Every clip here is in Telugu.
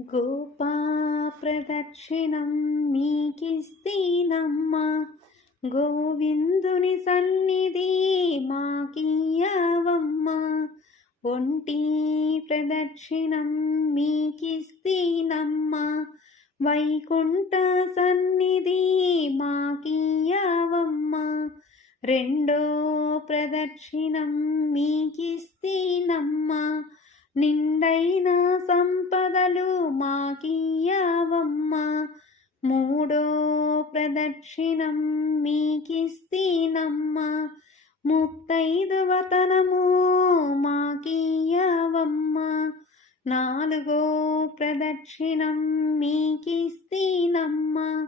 గోపా ప్రదక్షిణం మీకిస్తీనమ్మా, గోవిందుని సన్నిధి మాకియ్యవమ్మా. ఒంటి ప్రదక్షిణం మీకిస్తీనమ్మా, వైకుంఠ సన్నిధి మాకియ్యవమ్మా. రెండో ప్రదక్షిణం మీకిస్తీనమ్మా, నిండైన సంపదలు మాకియ్యవమ్మా. మూడో ప్రదక్షిణం మీకిస్తీనమ్మా, ముత్తైదువతనము మాకియ్యవమ్మా. నాలుగో ప్రదక్షిణం మీకిస్తీనమ్మా,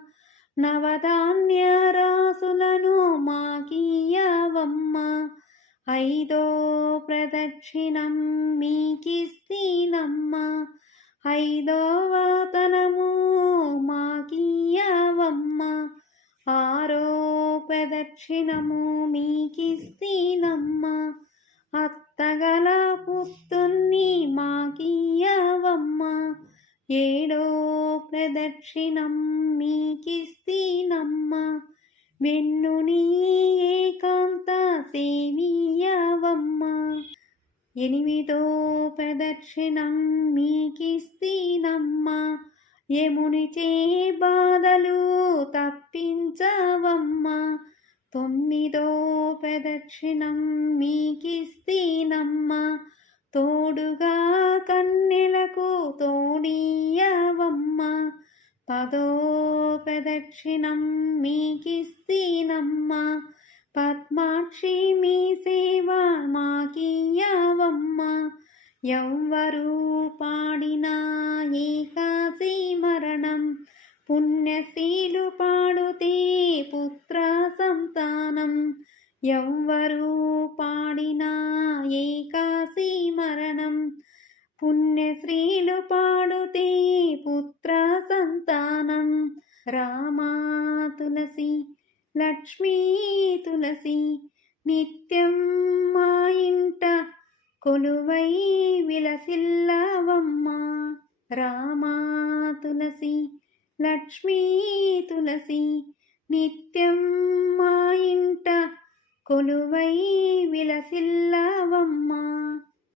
నవధాన్య రాసులను మాకియ్యవమ్మా. ఐదో ప్రదక్షిణం మీకిస్తీనమ్మా, ఐదవ తనము మాకియ్యవమ్మా. ఆరో ప్రదక్షిణము మీకిస్తీనమ్మా, అత్తగల పుత్తుణ్ణి మాకియ్యవమ్మా. ఏడో ప్రదక్షిణం మీకిస్తీనమ్మా, వెన్నుని ఏకాంత సేవియవమ్మా. ఎనిమిదో ప్రదక్షిణం మీకిస్తీనమ్మా, యమునిచే బాధలు తప్పించవమ్మా. తొమ్మిదో ప్రదక్షిణం మీకిస్తీనమ్మా, తోడుగా కన్నెలకు తోడియవమ్మా. పదో ప్రదక్షిణం మీకిస్తీనమ్మా, పద్మాక్షి మీ సేవ మాకియ్యవమ్మా. ఎవ్వరు పాడినా ఏకాశీ మరణం, పుణ్యశ్రీలు పాడుతే పుత్ర సంతానం. ఎవ్వరు పాడినా ఏకాశీ మరణం, పుణ్యశ్రీలు పాడుతే పుత్ర సంతానం. రామా తులసి లక్ష్మీ తులసి, నిత్యం మా ఇంట కొలువై విలసిల్లవమ్మా. రామా తులసి లక్ష్మీ తులసి, నిత్యం మా ఇంట కొలువై విలసిల్లవమ్మా.